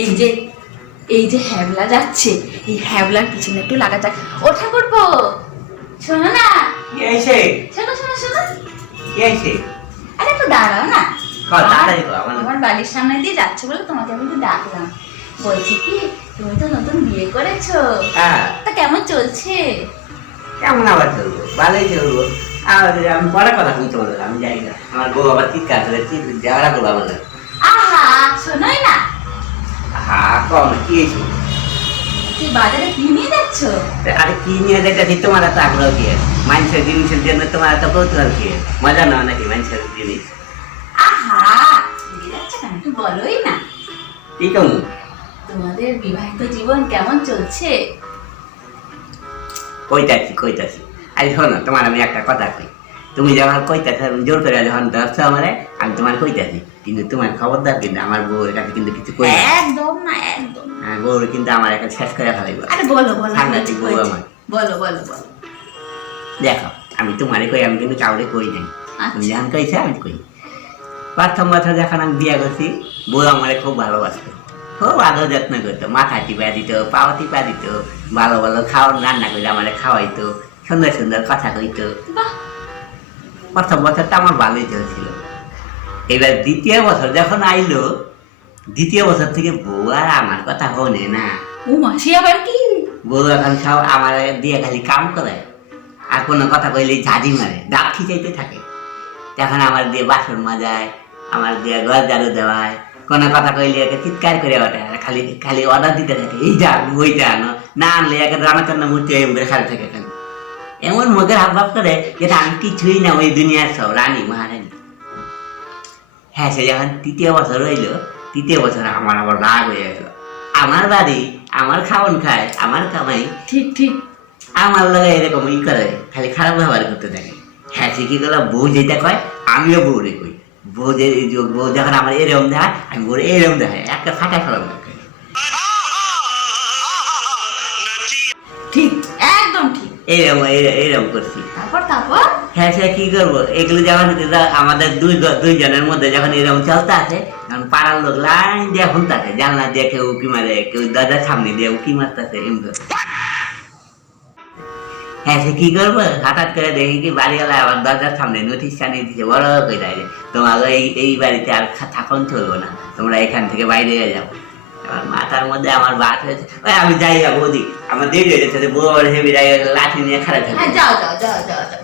এই যে এই যে হ্যাবলা যাচ্ছে, এই হ্যাবলার পিছনে একটু লাগা যাক। ও ঠাকুরপো, শোনো না। কি হয়েছে? শোনো শোনো শোনো। কি হয়েছে? আরে একটু দাঁড়াও না। তাড়াতাড়ি করো, আমার বাড়ির সামনে দিয়ে যাচ্ছে বলে তোমাকে আমি একটু ডাকলাম। বলছি কি, তুমি তো নতুন বিয়ে করেছো, হ্যাঁ। তা কেমন চলছে? কেমন আবার চলবো? ভালোই চলবো। আর আমি পরে কথা শুনতে বলবো, আমি যাই না। আমার বউ আবার চিৎকার করে ঝগড়া করবো আমাদের। আহা, শোনোই না। হ্যাঁ কম, কি হয়েছে? কি বাজারে কি নিয়ে যাচ্ছ? আরে কি নিয়ে যেতেছি, তোমার এত আগ্রহ কি? মানুষের জিনিসের জন্য তোমার এত কৌতূহল কি? মজা নাও নাকি মানুষের জিনিস? আহা, নিয়ে যাচ্ছ কেন, একটু বলোই না। কি কম? তোমাদের বিবাহিত জীবন কেমন চলছে? কইতাছি। আরে শোনো, তোমার আমি একটা কথা কই। তুমি যখন কইতাছ, জোর করে যখন ধরছো আমারে, আমি তোমার কইতাছি, কিন্তু তোমার খবরদার কিন্তু আমার বউয়ের কাছে কিন্তু কিছু কই না। একদম না, একদম না। হ্যাঁ, বউ কিন্তু আমার একটা শেষ করে ফেলাইব। আরে বলো বলো, সাংঘাতিক বউ আমার। বলো বলো বলো। দেখো, আমি তোমারে কই, আমি কিন্তু কাউরে কই নাই। তুমি আচ্ছা। যখন কইছো আমি কই। প্রথম বছর যখন আমি বিয়ে করছি, বউ আমারে খুব ভালোবাসতো, খুব আদর যত্ন করতো, মাথা টিপা দিত, পাও টিপা দিত, ভালো ভালো খাওয়ার রান্না করে আমারে খাওয়াইতো, সুন্দর সুন্দর কথা কইতো। বাহ। প্রথম বছরটা আমার ভালোই চলছিল। এবার দ্বিতীয় বছর যখন আইলো, দ্বিতীয় বছর থেকে বউ আর আমার কথা হনে না। ও মাসি আবার কি? বউ এখন সব আমার দিয়ে খালি কাম করে, আর কোনো কথা কইলে ঝাঁঝি মারে, দাঁত খিচাইতে থাকে। তখন আমার দিয়ে বাসন মাজায়, আমার দিয়ে ঘর ঝাড়ু দেওয়ায়, কোনো কথা কইলে একে চিৎকার করে ওঠে, আর খালি খালি অর্ডার দিতে থাকে, এইটা ওইটা আনো, না আনলে একে রান্না মূর্তি এম করে খালি থাকে। কেন এমন মুখের হাব ভাব করে যেটা আমি কিছুই না, ওই দুনিয়ার সব রানী মহারানী। হ্যাঁ, সে যখন তৃতীয় বছর হইলো, তৃতীয় বছর আমার আবার রাগ হয়ে গেল। আমার বাড়ি, আমার খাওয়ান খায়, আমার কামাই, ঠিক ঠিক। আমার লাগে এরকম ই করে, খালি খারাপ ব্যবহার করতে থাকে। হ্যাঁ, সে কি করলো, বউ যেটা কয় আমিও বউরে কই। বউ যখন আমার এরকম দেখায়, আমি বউরে এরকম দেখায়, একটা ফাটা ফেলাম। ঠিক, একদম ঠিক। এইরকম করছি। তারপর তারপর হ্যাঁ, সে কি করবো, এগুলো যখন আমাদের দুইজনের মধ্যে যখন এরকম চলতে আছে, তখন পাড়ার লোক লাইন দিয়ে শুনতেছে, জানলা দিয়ে কেউ উকি মারে, কেউ দরজার সামনে দিয়ে উকি মারতেছে, এমনি। হ্যাঁ, সে কি করবো, হঠাৎ করে দেখি কি বাড়িওয়ালা আবার দরজার সামনে নোটিশ টানিয়ে দিচ্ছে, বড় করে দেয়, তোমাকে এই বাড়িতে আর থাকুন চলবো না, তোমরা এখান থেকে বাইরে যাও। আমার মাথার মধ্যে আমার বাত হয়েছে, ওই আমি যাই না বৌদি, আমার দেরি হয়ে যাচ্ছে, বউ হেবি লাঠি নিয়ে খারাপ থাকে। হ্যাঁ, যাও যাও যাও যাও যাও।